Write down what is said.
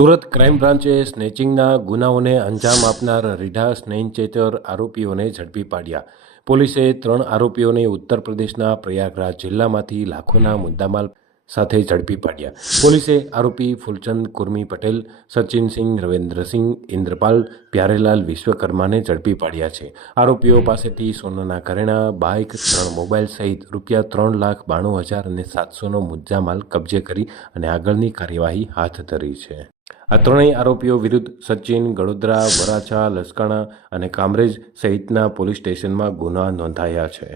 Surat crime બ્રાન્ચે સ્નેચિંગના ગુનાઓને અંજામ આપનાર રીઢા સ્નેચેતર આરોપીઓને ઝડપી પાડ્યા. પોલીસે ત્રણ આરોપીઓને ઉત્તર પ્રદેશના પ્રયાગરાજ જિલ્લામાંથી લાખોના મુદ્દામાલ સાથે ઝડપી પાડ્યા. પોલીસે આરોપી ફૂલચંદ કુર્મી પટેલ, સચિનસિંહ રવિન્દ્રસિંહ, ઇન્દ્રપાલ પ્યારેલાલ વિશ્વકર્માને ઝડપી પાડ્યા છે. આરોપીઓ પાસેથી સોનાના ઘરેણા, બાઇક, ત્રણ મોબાઈલ સહિત રૂપિયા ત્રણ લાખ બાણું હજાર અને સાતસોનો મુદ્દામાલ કબજે કરી અને આગળની કાર્યવાહી હાથ ધરી છે. આ ત્રણેય આરોપીઓ વિરુદ્ધ સચિન, ગડોદરા, વરાછા, લસકાણા અને કામરેજ સહિતના પોલીસ સ્ટેશનમાં ગુના નોંધાયા છે.